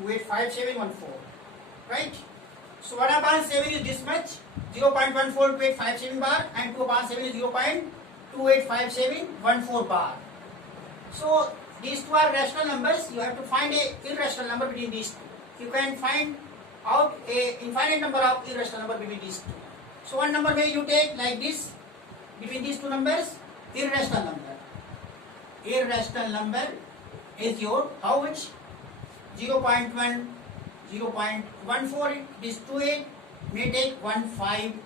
285714, right? So 1 upon 7 is this much, 0.142857 bar, and 2 upon 7 is 0.285714 bar. So these two are rational numbers. You have to find a irrational number between these two. You can find out a infinite number of irrational number between these two. So one number may you take like this between these two numbers, irrational number. Irrational number is your how much? 0.1, 0.14. This 28 may take 150,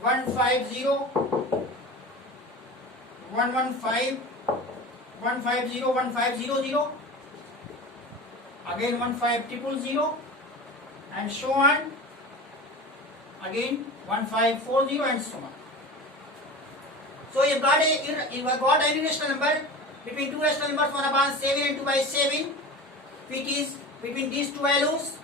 150, 115, 150, 1500, again 15000, and so on, again 1540, and so on. So you have got an irrational number between two rational numbers 1 upon 7 and 2 by 7, which is between these two values.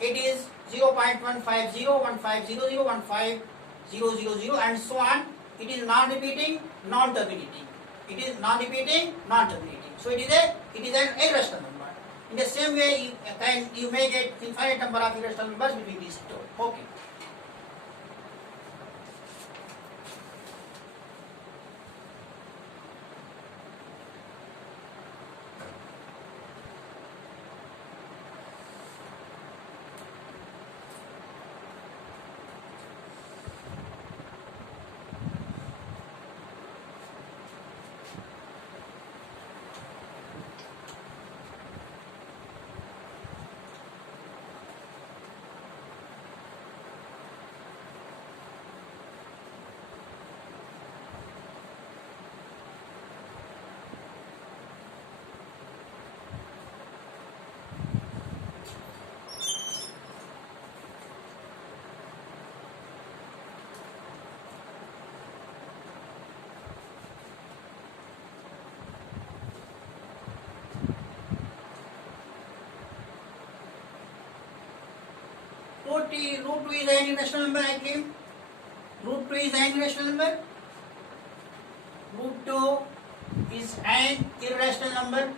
It is 0.150, 1500, 15000, and so on. It is non-repeating, non-terminating. It is non-repeating, non-terminating. So it is an irrational number. In the same way, you may get infinite number of irrational numbers between these two. Okay. Root 2 is an irrational number, I claim. Root 2 is an irrational number. Root 2 is an irrational number.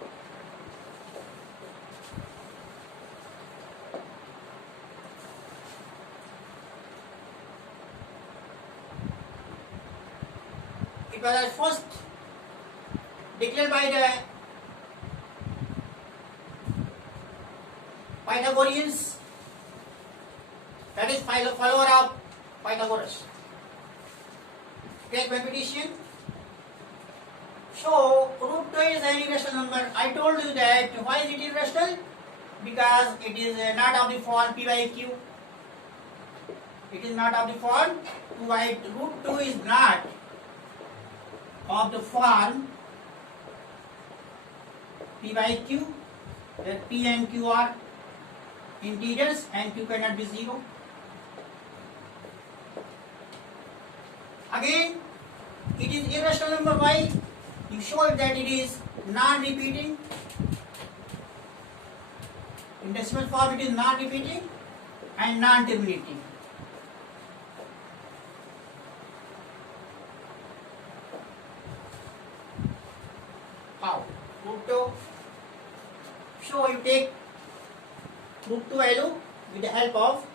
It was at first declared by the Pythagoreans, that is follower of Pythagoras. Great mathematician. So root 2 is an irrational number. I told you that why is it irrational? Because it is not of the form p by q. It is not of the form p by root 2 is not of the form p by q. That p and q are integers and q cannot be 0. Again, it is irrational number. Why? You show it that it is non-repeating. In decimal form, it is non-repeating and non-terminating. How? Root 2. So you take root 2 value with the help of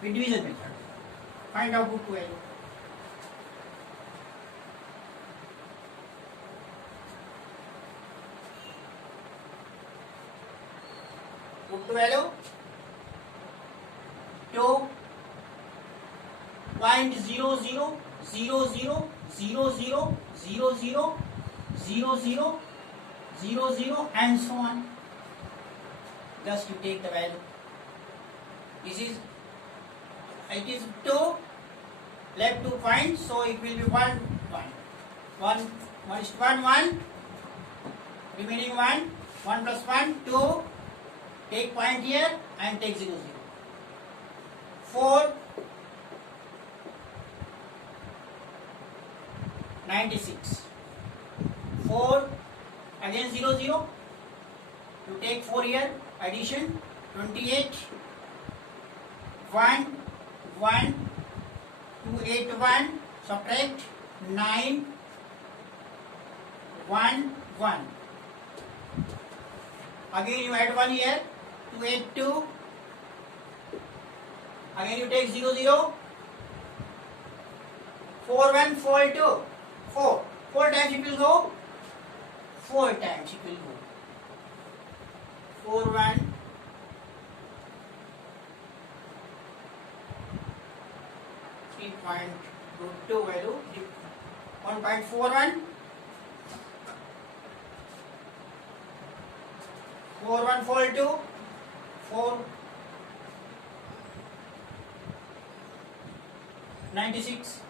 with division method. Find out root 2 value. Root 2 value 2.0000000000 and so on. Just you take the value. This is it is 2 left 2 points, so it will be 1 point. 1 is 1 1, remaining 1 plus 1 2, take point here and take 0 0. 4 96, 4 again 0 0, you take 4 here, addition 28, 1 1, 281, subtract 9, 1 1. Again you add 1 here. 2 8 2. Again you take 0 0. 4 1 4 2. 4. 4 times it will go. 4 times it will go. 4 1. 3.2 value. 1.41. 4 1 4 2. 4 96.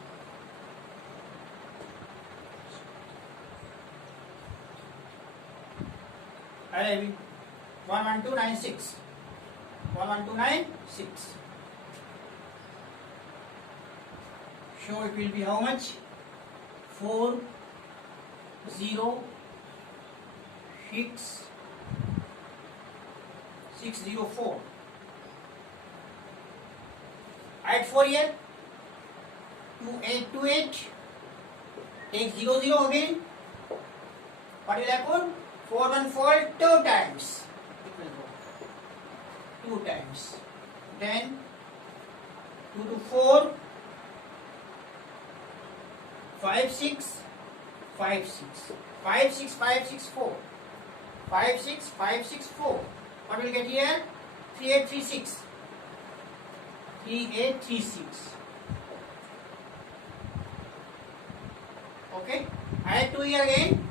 Array 11296. 11296. So it will be how much? 4 0 6 604. Add 4 here. 2828. Take 0 0 again. What will happen? 4 1 4 2 times. It will go 2 times. Then 2 to 4 5 6 5 6 5 6 5 6 4 5 6 5 6 4. What will get here? 3836. 3836. Okay. Add 2 here again.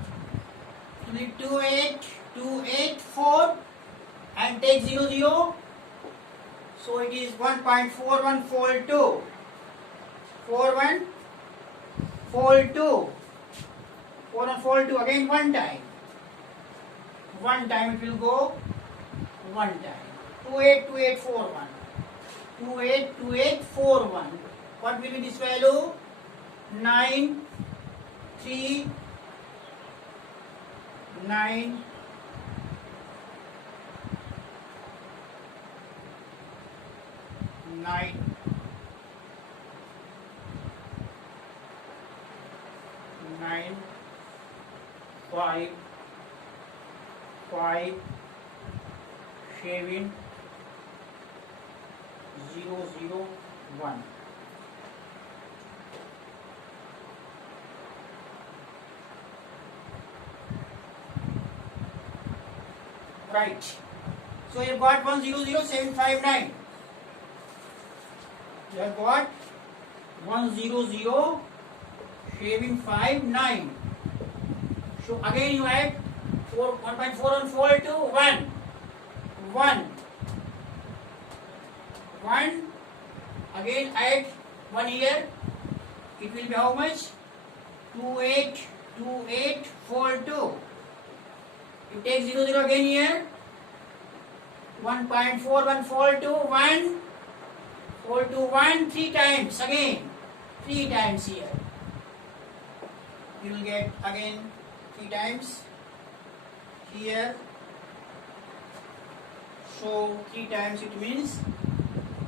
28284 and take 0 0. So it is 1.4142. 4142. 4142 again 1 time. 1 time it will go. 1 time. 282841. 282841. What will be this value? 9 3 9 9 9 5 5 7 0 0 1. Right. So you have got 100,759. You have got 100,759. So again you add 1.4142 to 1. 1. 1. Again add 1 here. It will be how much? 282842. You take 0 0 again here. 1.4142 1 4 to 1 3 times again. 3 times here. You will get again 3 times here. So 3 times it means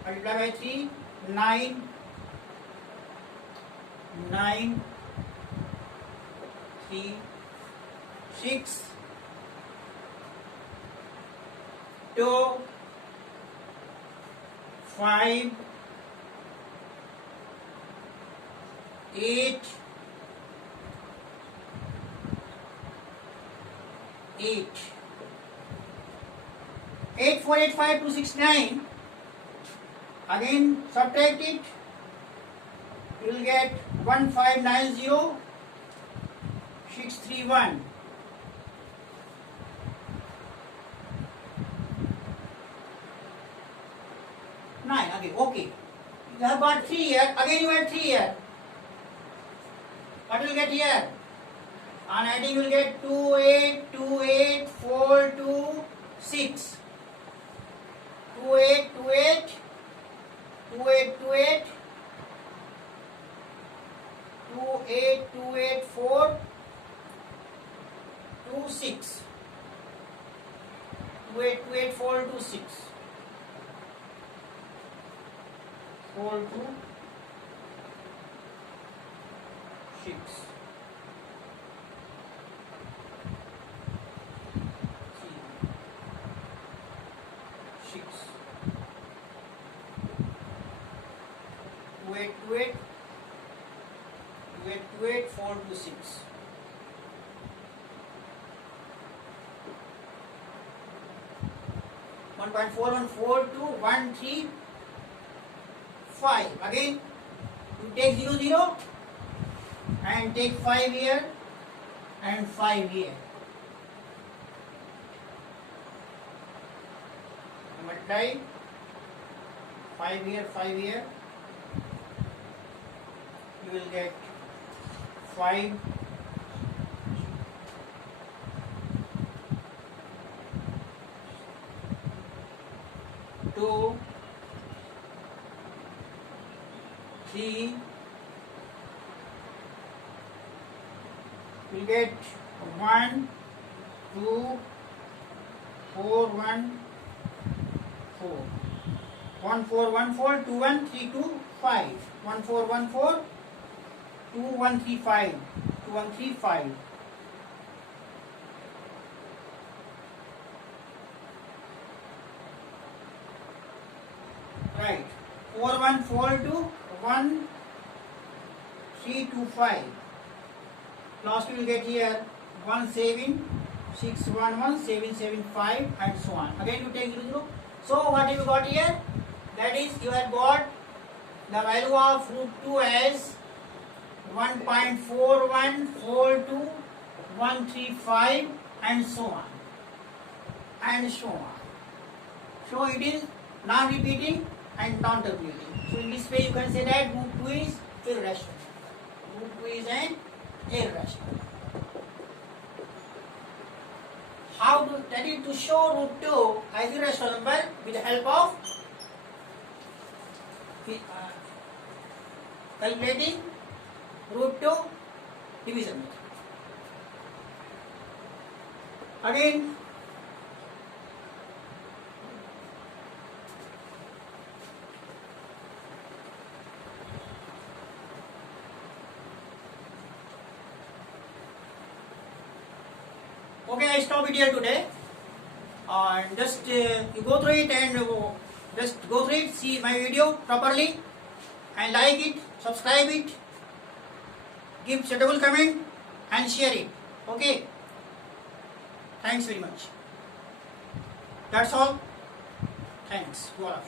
multiply by 3 9 9 3 6 2 5 8 8 8 4 8 5 2 6 9. Again subtract it. You will get 1590 631. Again, okay. You have got 3 here. Again you add 3 here. What will you get here? On adding you will get 282842 2828 2828 28284 26 2828426 426. 28, 28, 28, 28, 4 to 6. One point 414 to 135. Again, you take 0, 0 and take 5 here and 5 here. Multiply 5 here, 5 here. You will get 5. 2, 3, we get 1, 2, 4, 1, 4. 1, 4, 1, 4, 2, 1, 3, 2, 5. 1, 4, 1, 4, 2, 1, 3, 5. 2, 1, 3, 5. Right. 4, 1, 4, 2, 1, 3, 2, 5. Last we will get here 1, 7, 6, 1, 1, 7, 7, 5 and so on. Again you take 0, 0. So what have you got here? That is, you have got the value of root 2 as 1.4142, 135 and so on. And so on. So it is non-repeating and non-terminating. So in this way you can say that root 2 is irrational. Root 2 is an irrational. How to study to show root 2 as irrational number with the help of calculating root 2 division method. Again, okay, I stop it here today. And just you go through it and just go through it, see my video properly and like it, subscribe it, give suitable comment and share it. Okay. Thanks very much. That's all. Thanks to all of you.